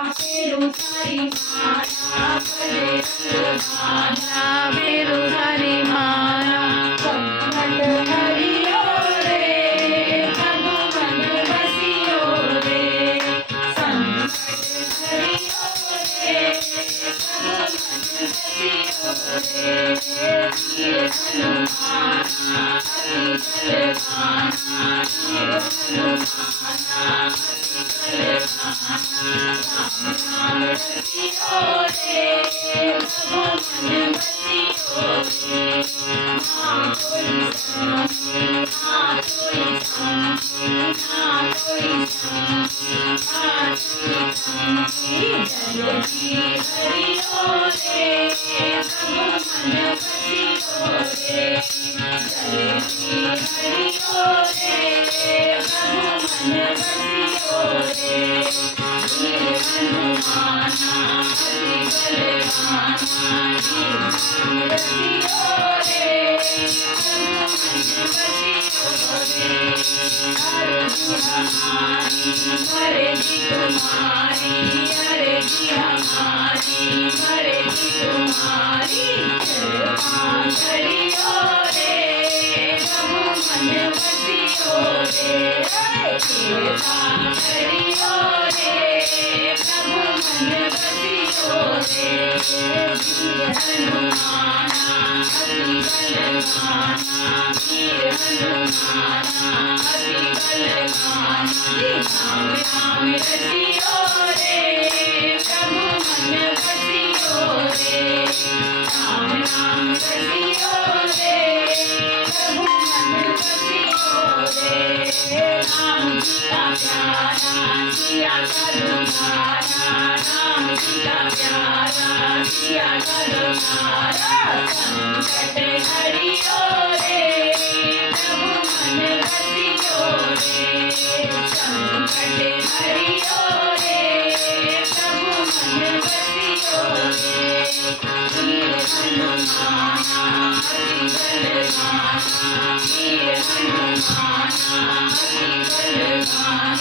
बेरोजगारी माया पडे रंगभाला बेरोजगारी माया संकट हरियो रे प्रभु मन बसियो रे संकट हरियो रे प्रभु मन बसियो रे वीर हनुमाना अति बलवाना वीर हनुमाना अति बलवाना राम रसियो रे प्रभु मन बसियो रे ना कोई संग ना कोई संग ना कोई संग आरती संगी जय हरियो रे प्रभु मन बसियो रे जय हरियो रे प्रभु मन बसियो रे वीर हनुमाना अति बलवाना वीर रसियो रे प्रभु मन बसियो रे अर्जी हमारी मर्जी तुम्हारी अर्जी हमारी मर्जी तुम्हारी कृपा करियो रे प्रभु मन बसियो रे कृपा करियो रे प्रभु मन बसियो रे वीर हनुमाना अति बलवाना वीर हनुमाना अति बलवाना राम राम रसियो रे प्रभु मन बसियो रे राम राम रसियो रे प्रभु मन बसियो रे राम जी का प्यारा सिया का दुलारा राम जी का प्यारा सिया का दुलारा संकट हरियो रे प्रभु मन बसियो रे संकट हरियो रे प्रभु मन बसियो रे वीर हनुमाना अति बलवाना वीर हनुमाना अति बलवाना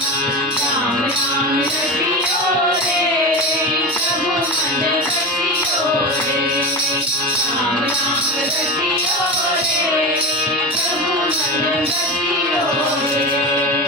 राम राम रसियो रे प्रभु मन बसियो रे राम राम रसियो रे प्रभु मन बसियो रे।